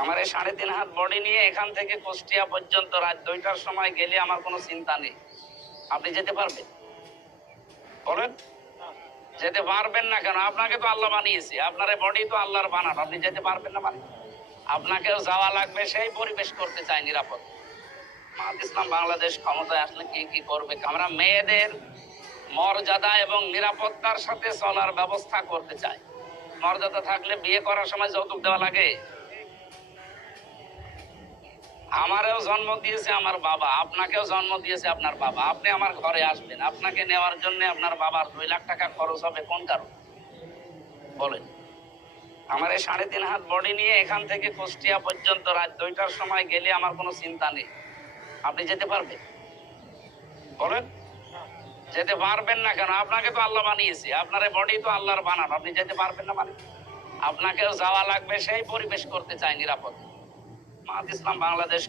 আমার এই 3.5 হাত বডি নিয়ে এখান থেকে কুষ্টিয়া পর্যন্ত রাত 2টার সময় গেলে আমার কোনো চিন্তা নেই। আপনি যেতে পারবেন? বলেন। যেতে পারবেন না কেন? আপনাকে তো আল্লাহ বানিয়েছে, আপনার এই বডি তো আল্লাহর বানানো, আপনি যেতে পারবেন না মানে? আপনাকেও যাওয়া লাগবে, সেই পরিবেশ করতে চাই নিরাপদ। জামাত ইসলাম বাংলাদেশ ক্ষমতায় আসলে কি কি করবে? আমরা মেয়েদের মর্যাদা এবং নিরাপত্তার সাথে চলার ব্যবস্থা করতে চাই। মর্যাদা থাকলে বিয়ে করার সময় যৌতুক দেওয়া লাগে? আমারও জন্ম দিয়েছে আমার বাবা, আপনাকেও জন্ম দিয়েছে আপনার বাবা। আপনি আমার ঘরে আসবেন, আপনাকে নেওয়ার জন্য আপনার বাবার 2 লাখ টাকা খরচ হবে কোন কারণ? বলেন। আমার এই 3.5 হাত বডি নিয়ে এখান থেকে কুষ্টিয়া পর্যন্ত রাত 2টার সময় গেলে আমার কোনো চিন্তা নেই। আপনি যেতে পারবেন? বলেন। যেতে পারবেন না কেন? আপনাকে তো আল্লাহ বানিয়েছে, আপনার এই বডি তো আল্লাহর বানানো, আপনি যেতে পারবেন না মানে? আপনাকেও যাওয়া লাগবে, সেই পরিবেশ করতে চাই নিরাপদ। জামাত ইসলাম বাংলাদেশ